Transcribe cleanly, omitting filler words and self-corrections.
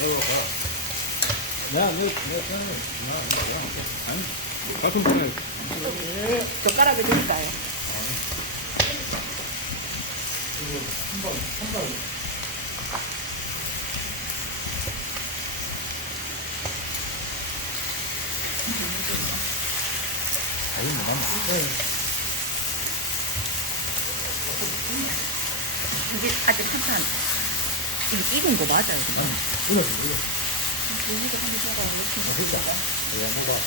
내가 봐. 내가 아니, 가슴 편에. 젓가락을 드릴까요? 이거 한 번. 아니, 뭐, 이게 아직 한참 이게 익은 거 맞아요? 올려. 이거 한번 먹어요. 맛있다. 예, 먹어봐.